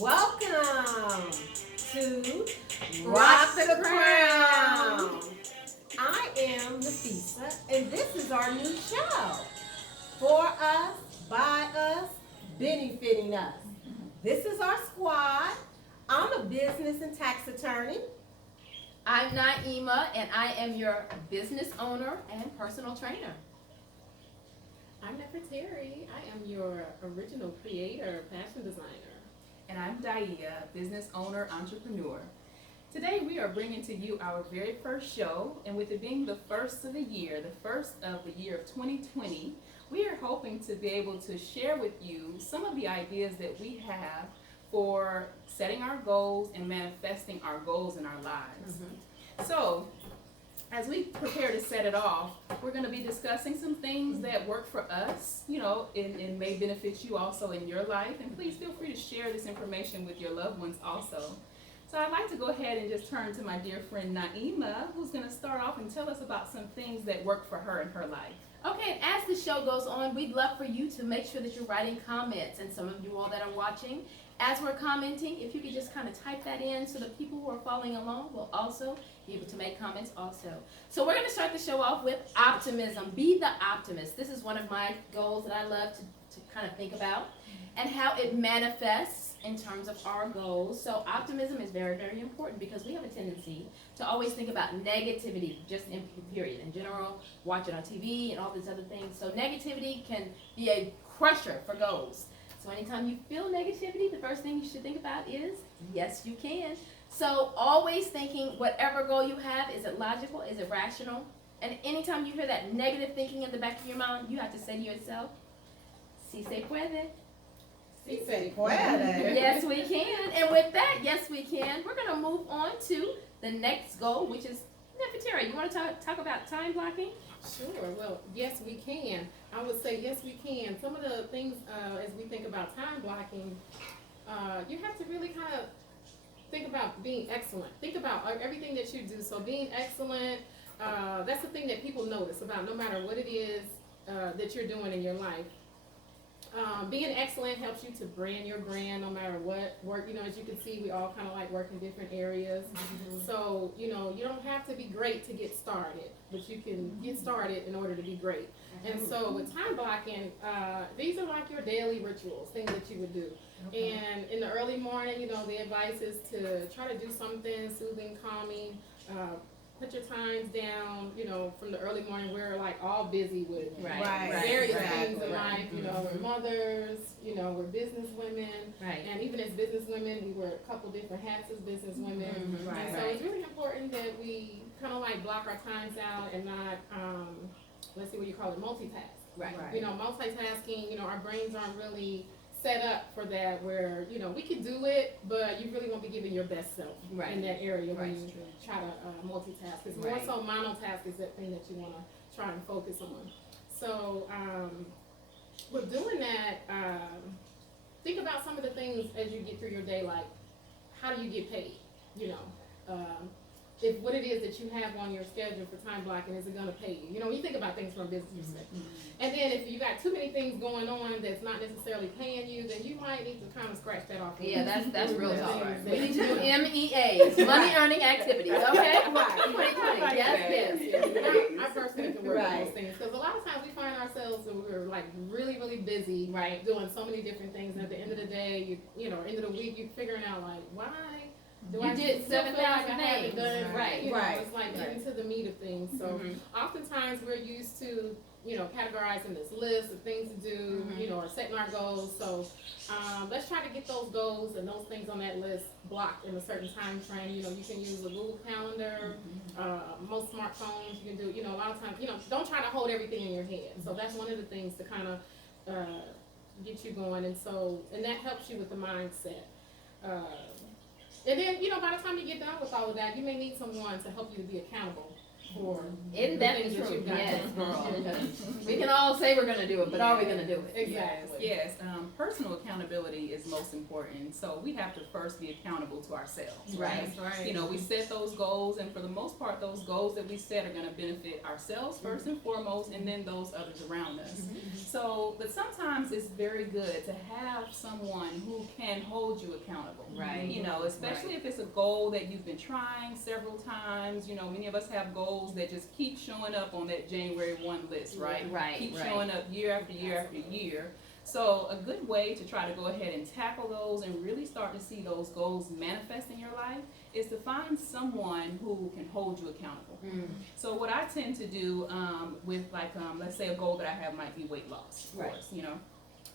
Welcome to Rock Rock the the Crown. Crown. I am Nafisa, and this is our new show. For us, by us, benefiting us. This is our squad. I'm a business and tax attorney. I'm Naima, and I am your business owner and personal trainer. I'm Nefertari. I am your original creator, fashion designer. And I'm Daia, business owner, entrepreneur. Today we are bringing to you our very first show, and with it being the first of the year, the first of the year of 2020, we are hoping to be able to share with you some of the ideas that we have for setting our goals and manifesting our goals in our lives. So, as we prepare to set it off, we're going to be discussing some things that work for us, and may benefit you also in your life. And please feel free to share this information with your loved ones also. So I'd like to go ahead and just turn to my dear friend Naima, who's going to start off and tell us about some things that work for her in her life. Okay, and as the show goes on, we'd love for you to make sure that you're writing comments. And some of you all that are watching, as we're commenting, if you could just kind of type that in so that people who are following along will also be able to make comments also. So we're going to start the show off with optimism. Be the optimist. This is one of my goals that I love to kind of think about and how it manifests in terms of our goals. So optimism is very, very important because we have a tendency to always think about negativity, just in period. In general, watch it on TV and all these other things. So negativity can be a crusher for goals. So anytime you feel negativity, the first thing you should think about is, yes, you can. So always thinking whatever goal you have, is it logical? Is it rational? And anytime you hear that negative thinking in the back of your mind, you have to say to yourself, si se puede. Si se puede. Yes, we can. And with that, yes, we can. We're going to move on to the next goal, which is, Nefertari, you want to talk about time blocking? Sure. Well, yes, we can. I would say yes, we can. Some of the things as we think about time blocking, you have to really kind of think about being excellent. Think about everything that you do. So being excellent, that's the thing that people notice about no matter what it is that you're doing in your life. Being excellent helps you to brand your brand no matter what work. As you can see, we all kind of like work in different areas. So, you don't have to be great to get started, but you can get started in order to be great. And so with time blocking, these are like your daily rituals, things that you would do. And in the early morning, the advice is to try to do something soothing, calming, put your times down, from the early morning. We're like all busy with Right. various Exactly. things in life. We're mothers, we're business women. Right. And even as business women, we wear a couple different hats as business women. Mhm. And so it's really important that we kind of like block our times out and not, let's see what you call it, multitask. Right. Multitasking, our brains aren't really set up for that where, we can do it, but you really won't be giving your best self Right. in that area when Right. you try to multitask. It's more Right. so monotask is that thing that you want to try and focus on. So with doing that, think about some of the things as you get through your day, like how do you get paid? If what it is that you have on your schedule for time blocking, is it going to pay you? When you think about things from a business perspective. And then if you got too many things going on that's not necessarily paying you, then you might need to kind of scratch that off. Yeah, that's real talk. Things We that- need to do MEAs, money earning activities, okay? Right. 2020, yes. I personally can work on Right. those things because a lot of times we find ourselves when we're like really, really busy, Right. doing so many different things. And at the end of the day, end of the week, you're figuring out like why. Do You I did still feel like I 7,000 haven't things. done it? Right. Right. It's like Right. getting to the meat of things. So Mhm. oftentimes we're used to, categorizing this list of things to do, Mhm. or setting our goals. So let's try to get those goals and those things on that list blocked in a certain time frame. You can use a Google Calendar. Most smartphones you can do. A lot of times, don't try to hold everything in your head. So that's one of the things to kind of get you going. And that helps you with the mindset. And then, by the time you get done with all of that, you may need someone to help you to be accountable for Isn't the that things the that truth? you've got Yes, going. girl. We can all say we're gonna do it, but are we gonna do it? Exactly. Yes, personal accountability is most important. So we have to first be accountable to ourselves, right? Right. You know, we set those goals, and for the most part, those goals that we set are going to benefit ourselves first and foremost, and then those others around us. So, but sometimes it's very good to have someone who can hold you accountable. Right. You know, especially if it's a goal that you've been trying several times. You know, many of us have goals that just keep showing up on that January 1 list, right? Right, Keep right. showing up year after year after year. So a good way to try to go ahead and tackle those and really start to see those goals manifest in your life is to find someone who can hold you accountable. Mm. So what I tend to do with let's say a goal that I have might be weight loss, of Right. course, you know.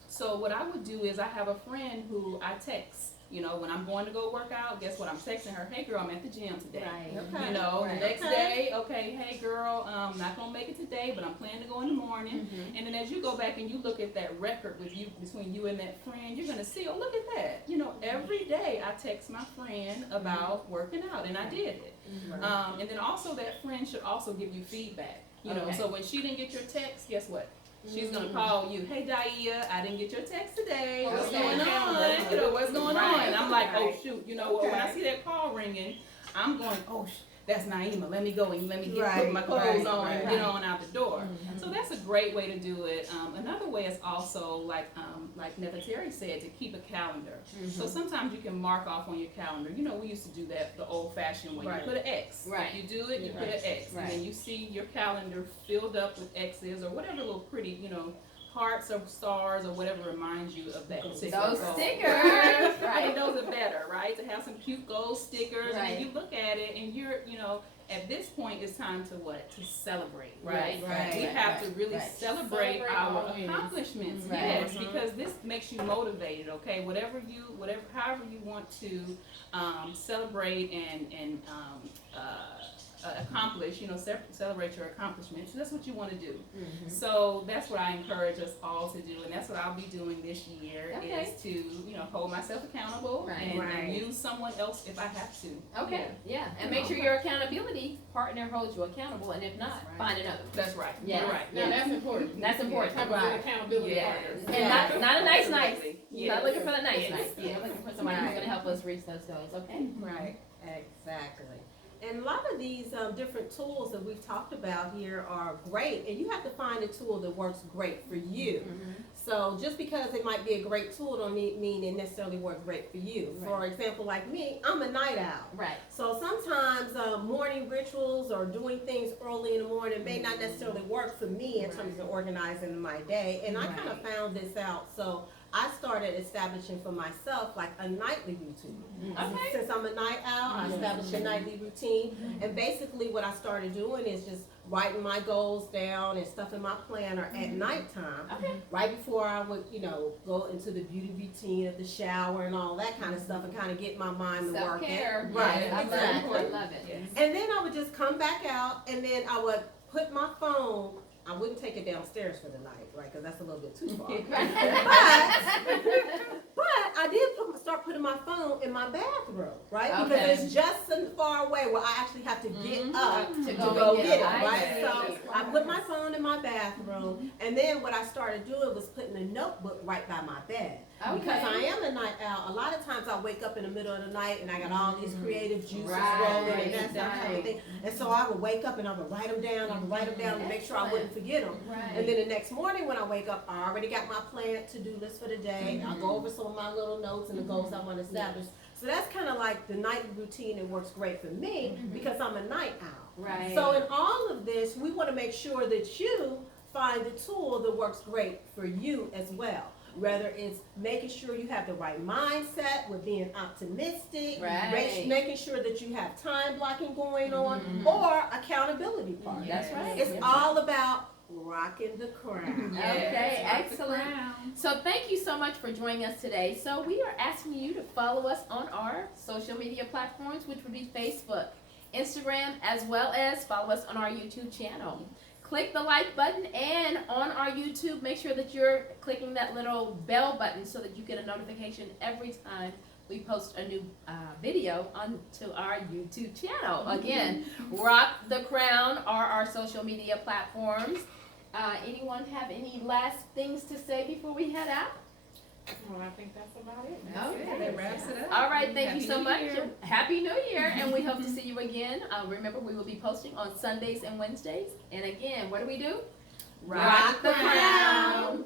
So what I would do is I have a friend who I text, you know, when I'm going to go work out, guess what? I'm texting her, hey girl, I'm at the gym today. Right. Okay. You know, Right. the next Okay. day, okay, hey girl, not gonna make it today, but I'm planning to go in the morning. Mhm. And then as you go back and you look at that record with you between you and that friend, you're gonna see, oh look at that. You know, every day I text my friend about working out, and I did it. And then also that friend should also give you feedback. You know, Okay. so when she didn't get your text, guess what? She's gonna call you, hey Daia, I didn't get your text today. What's Okay. going on? You know, what's going on? And I'm like, oh Right. shoot, you know, when I see that call ringing, I'm going, oh, that's Naima. Let me go and let me put my clothes on and get on out the door. So that's a great way to do it. Another way is also like Nefertari said, to keep a calendar. So sometimes you can mark off on your calendar. You know, we used to do that the old-fashioned way. Right. You put an X. Right. If you do it, you put an X, Right. and then you see your calendar filled up with X's or whatever little pretty, you know, hearts or stars or whatever reminds you of that particular Those goal. stickers, I right? think those are better, right? To have some cute gold stickers, and Right. then you look at it, and you're, you know, at this point, it's time to what? To celebrate, Right, right, We right, have to really right. celebrate Celebrate our all wins. accomplishments, Right. yes, because this makes you motivated, okay? However you want to celebrate and accomplish, you know, celebrate your accomplishments. That's what you want to do. So that's what I encourage us all to do, and that's what I'll be doing this year Okay. is to, you know, hold myself accountable Right. and Right. use someone else if I have to. Okay, yeah, and make sure your accountability partner holds you accountable, and if not, find another. That's right. Yeah. You're right. Now, that's important. That's important. Have a Right. good accountability Yes. partner. And not a nice nice. Absolutely. You're not Yes. looking for the nice Yes. nice. You're looking for somebody who's gonna help us reach those goals. Okay. Right, exactly. And a lot of these different tools that we've talked about here are great, and you have to find a tool that works great for you. So just because it might be a great tool don't mean it necessarily works great for you. For example, like me, I'm a night owl. Right. So sometimes morning rituals or doing things early in the morning may not necessarily work for me in terms of organizing my day. And I kind of found this out. So I started establishing for myself like a nightly routine. Okay. Since I'm a night owl, I established a nightly routine. And basically what I started doing is just writing my goals down and stuff in my planner at nighttime. Okay. Right before I would, you know, go into the beauty routine of the shower and all that kind of stuff and kind of get my mind to working. Self-care. Right, Yes, I exactly. love it. Yes. And then I would just come back out and then I would put my phone, I wouldn't take it downstairs for the night, right, because that's a little bit too far. But I did start putting my phone in my bathroom, right? Okay. Because it's just so far away where I actually have to get up To to go go and get it, I right? see. So I put my phone in my bathroom, and then what I started doing was putting a notebook right by my bed. Because I am a night owl, a lot of times I wake up in the middle of the night and I got all these creative juices rolling and that kind of thing. And so I would wake up and I would write them down, to make sure I wouldn't forget them. And then the next morning when I wake up, I already got my plan, to-do list for the day. I'll go over some of my little notes and the goals I want to establish. So that's kind of like the nightly routine that works great for me because I'm a night owl. Right. So in all of this, we want to make sure that you find the tool that works great for you as well. Whether it's making sure you have the right mindset with being optimistic, Right. making sure that you have time blocking going on, or accountability part. That's right. It's all about rocking the crown. Okay, Yes, rock the excellent. crown. So thank you so much for joining us today. So we are asking you to follow us on our social media platforms, which would be Facebook, Instagram, as well as follow us on our YouTube channel. Click the like button, and on our YouTube, make sure that you're clicking that little bell button so that you get a notification every time we post a new video onto our YouTube channel. Again, Rock the Crown are our social media platforms. Anyone have any last things to say before we head out? Well, I think that's about it. Okay. That wraps it up. All right, thank you Happy so New much. Year. Happy New Year, and we hope to see you again. Remember, we will be posting on Sundays and Wednesdays. And again, what do? Rock the crown.